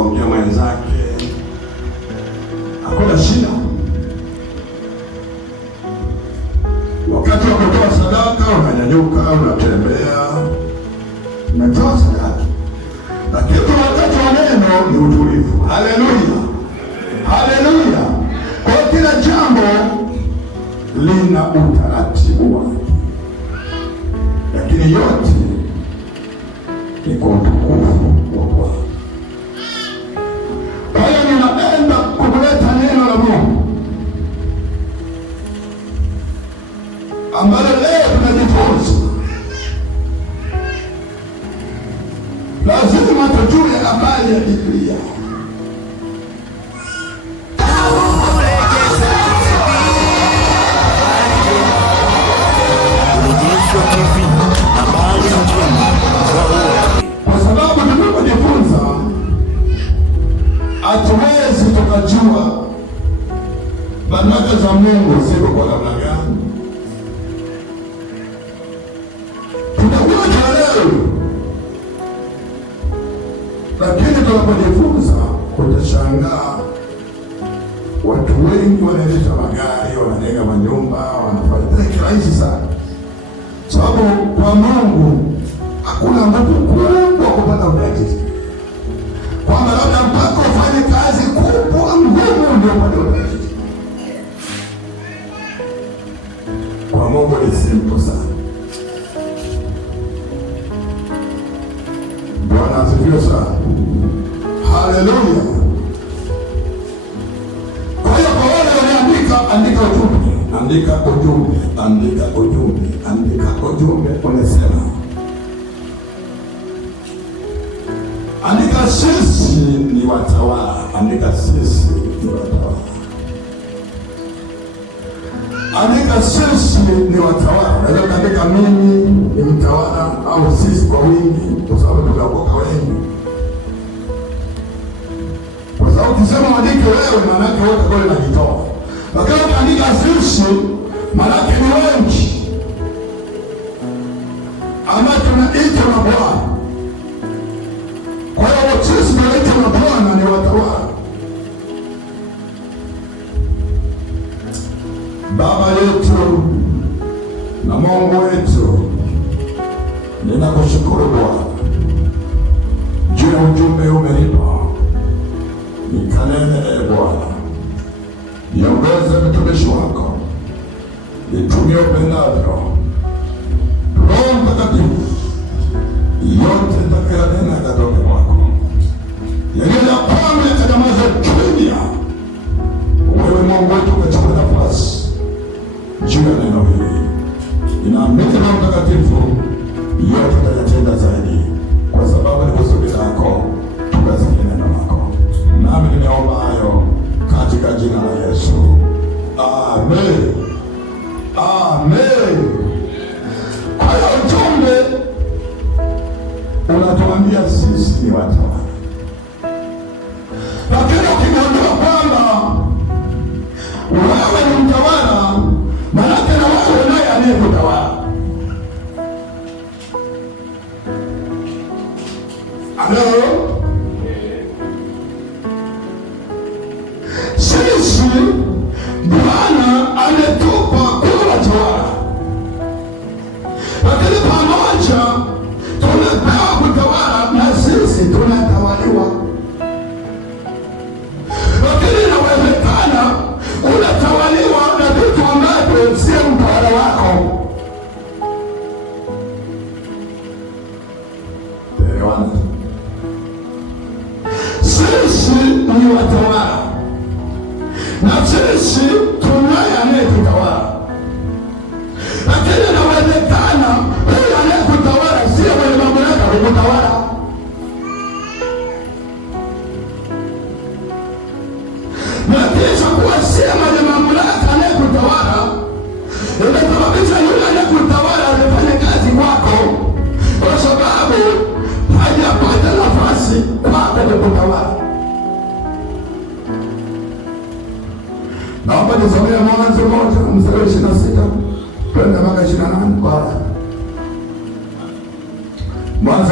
akaongea mwenzake, hakuna shida. Wakati wa kutoa sadaka unanyanyuka, unatembea, unatoa sadaka, lakini wakati wa neno ni utulivu. Haleluya, haleluya! Kwa kila jambo lina utaratibu wake, lakini yote ni kwa utukufu wa Bwana. Kwa hiyo ninaenda kuleta neno la Mungu ambalo leo tunajifunza. Lazima tujue habari ya Biblia. Kwa sababu tunapojifunza hatuwezi tukajua baraka za Mungu ziko kwa namna gani. Tunakuja leo, lakini tunapojifunza utashangaa watu wengi wanaendesha magari, wanajenga manyumba, wanafanya kirahisi sana, sababu kwa Mungu hakuna nguvu kubwa kupata utajiri, kwamba labda mpaka ufanye kazi kubwa ngumu ndio upate utajiri. Kwa Mungu ni simple sana. Bwana asifiwe sana. Haleluya. Kwa hiyo kwa wale wanaandika, andika ujumbe, andika ujumbe, andika ujumbe, andika ujumbe. Unasema andika sisi ni watawala, andika sisi ni watawala, andika sisi ni watawala. Unaweza kuandika mimi ni mtawala au sisi kwa wingi, kwa sababu tunaokoka wengi. Kwa sababu ukisema andike wewe, maana yake wote kwa najitoa. Lakini ukiandika sisi, maana yake ni wengi ama tunaitwa na Bwana. Kwa hiyo sisi tunaitwa na Bwana ni watawala. Baba yetu na Mungu wetu, ninakushukuru Bwana juu ya ujumbe umenipa. Nikanene Bwana, niongoze mtumishi wako, nitumie upendavyo. Roho Mtakatifu, yote nitakayonena katoke kwako, yaliyopangwa yakanyamaze kimya. Wewe Mungu wetu ukachukue nafasi juu ya neno hili. Ninaamini Roho Mtakatifu yote utajatenda zaidi, kwa sababu ni kusudi lako tukasikie neno lako. Nami nimeomba hayo katika jina la Yesu, amen, amen. Kwa hiyo ujumbe unatuambia sisi ni watawala, lakini ukigundua kwamba wewe ni mtawala, maanake na wewe naye aliyekutawala. Halo, sisi Bwana ametupa kuwa watawala, lakini pamoja tunapewa kutawala na sisi tunatawaliwa. Lakini inawezekana unatawaliwa na vitu ambavyo sio mtawala wako. Sisi ni watawala na sisi tunaye anayetutawala, lakini inawezekana huyu anayekutawala sio mwenye mamlaka kukutawala. Na kisha kuwa sio mwenye mamlaka anayekutawala, inasababisha yule anayekutawala afanye kazi kwako, kwa sababu hajapata nafasi kwako kukutawala. Naomba nisomee Mwanzo 1:26 kwenda mpaka 28 kwa Mwanzo